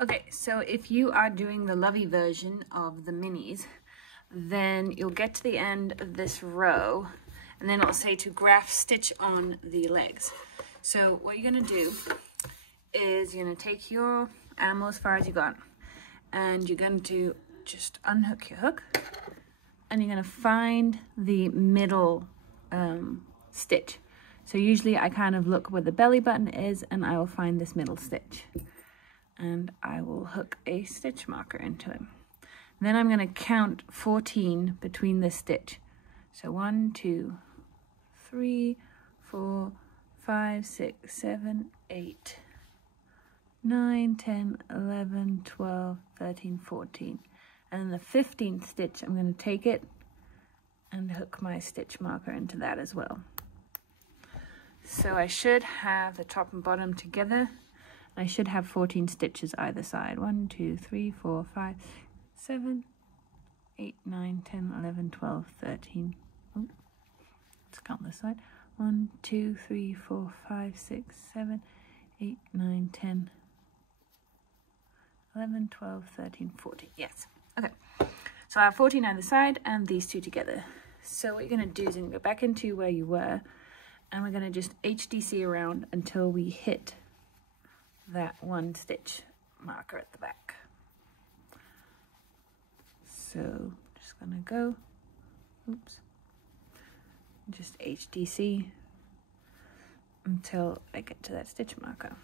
Okay, so if you are doing the lovey version of the minis, then you'll get to the end of this row, and then it'll say to graft stitch on the legs. So what you're going to do is you're going to take your animal as far as you got, and you're going to just unhook your hook, and you're going to find the middle stitch. So usually I kind of look where the belly button is, and I will find this middle stitch, and I will hook a stitch marker into it. Then I'm going to count 14 between this stitch. So 1, 2, 3, 4, 5, 6, 7, 8, 9, 10, 11, 12, 13, 14. And then the 15th stitch, I'm going to take it and hook my stitch marker into that as well. So I should have the top and bottom together. I should have 14 stitches either side. 1, 2, 3, 4, 5, 7, 8, 9, 10, 11, 12, 13. Oh, let's count this side. 1, 2, 3, 4, 5, 6, 7, 8, 9, 10, 11, 12, 13, 14. Yes. Okay. So I have 14 either side and these two together. So what you're going to do is you're going to go back into where you were, and we're going to just HDC around until we hit that one stitch marker at the back. So just going to go, oops, just HDC until I get to that stitch marker.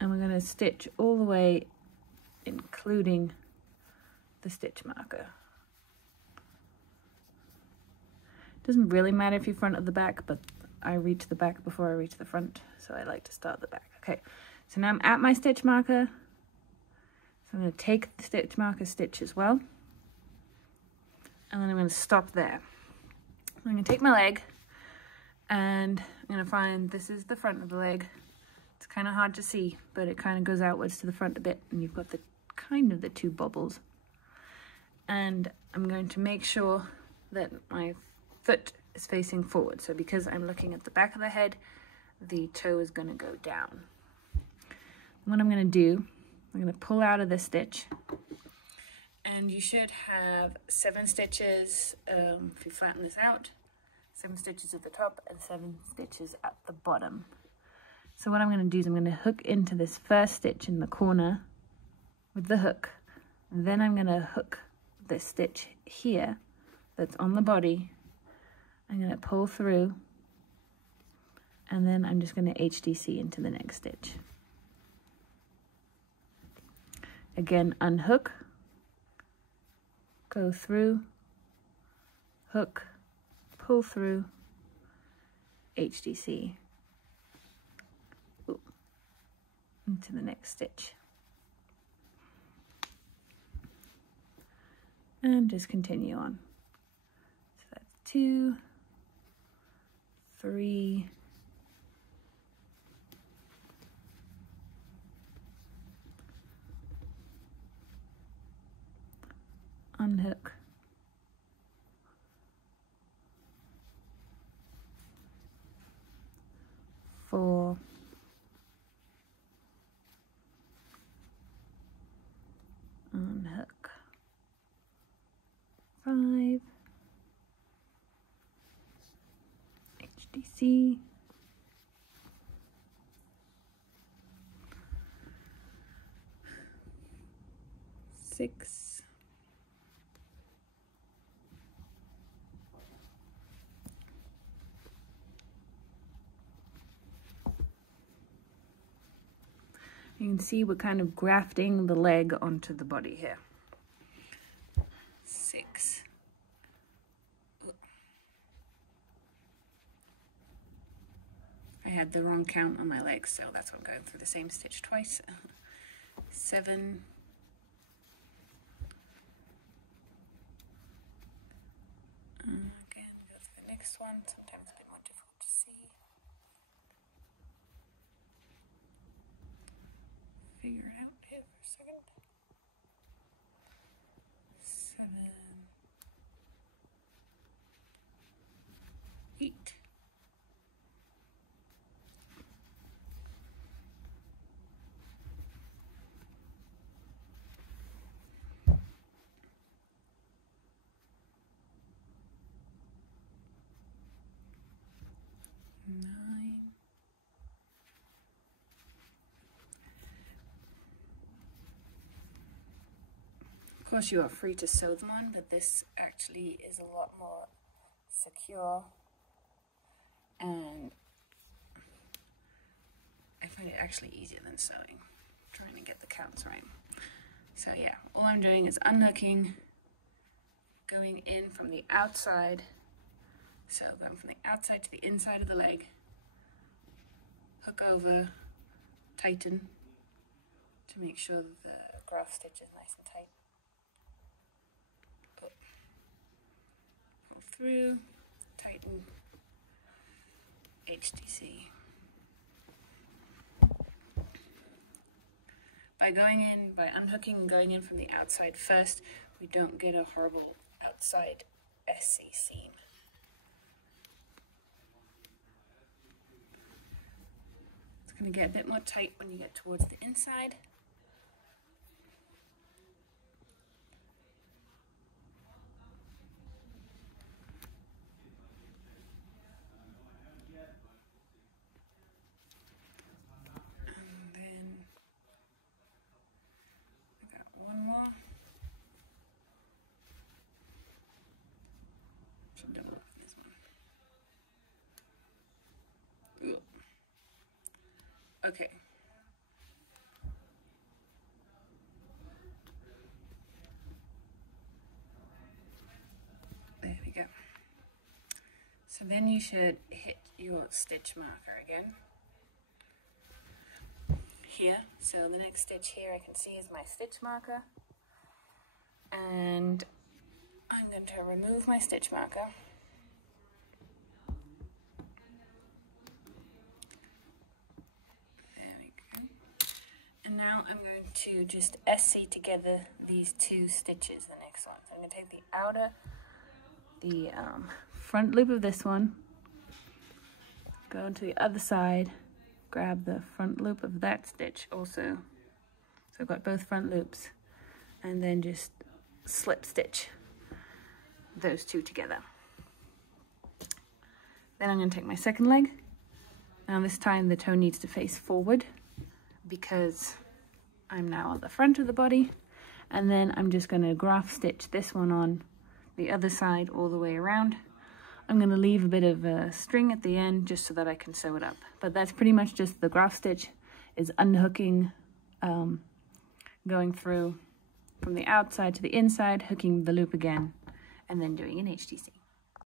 And we're going to stitch all the way, including the stitch marker. Doesn't really matter if you're front or the back, but I reach the back before I reach the front, so I like to start the back. Okay, so now I'm at my stitch marker. So I'm going to take the stitch marker stitch as well, and then I'm going to stop there. I'm going to take my leg, and I'm going to find this is the front of the leg. It's kind of hard to see, but it kind of goes outwards to the front a bit, and you've got the kind of the two bubbles. And I'm going to make sure that my foot is facing forward. So because I'm looking at the back of the head, the toe is going to go down. What I'm going to do, I'm going to pull out of this stitch, and you should have 7 stitches if you flatten this out, 7 stitches at the top and 7 stitches at the bottom. So what I'm going to do is I'm going to hook into this first stitch in the corner with the hook, and then I'm going to hook this stitch here that's on the body. I'm going to pull through, and then I'm just going to HDC into the next stitch. Again, unhook, go through, hook, pull through, HDC. Into the next stitch, and just continue on. So that's 2, 3, unhook, 4, unhook, 5, HDC, 6, you can see we're kind of grafting the leg onto the body here. 6. I had the wrong count on my legs, so that's why I'm going through the same stitch twice. 7. Again, go through the next one. Sometimes a bit more difficult to see. figure it out here for a second. 7, 8. Of course, you are free to sew them on, but this actually is a lot more secure, and I find it actually easier than sewing, trying to get the counts right. So yeah, all I'm doing is unhooking, going in from the outside, so going from the outside to the inside of the leg, hook over, tighten to make sure that the graft stitch is nice and tight. Pull through, tighten, HTC. By unhooking and going in from the outside first, we don't get a horrible outside SC seam. It's going to get a bit more tight when you get towards the inside. Okay. There we go. So then you should hit your stitch marker again. Here. So the next stitch here I can see is my stitch marker. And I'm going to remove my stitch marker. And now I'm going to just SC together these two stitches, the next one. So I'm going to take the front loop of this one, go to the other side, grab the front loop of that stitch also. So I've got both front loops, and then just slip stitch those two together. Then I'm going to take my second leg. Now this time the toe needs to face forward, because I'm now on the front of the body, and then I'm just going to graft stitch this one on the other side all the way around. I'm going to leave a bit of a string at the end just so that I can sew it up, but that's pretty much just the graft stitch, is unhooking, going through from the outside to the inside, hooking the loop again, and then doing an HTC.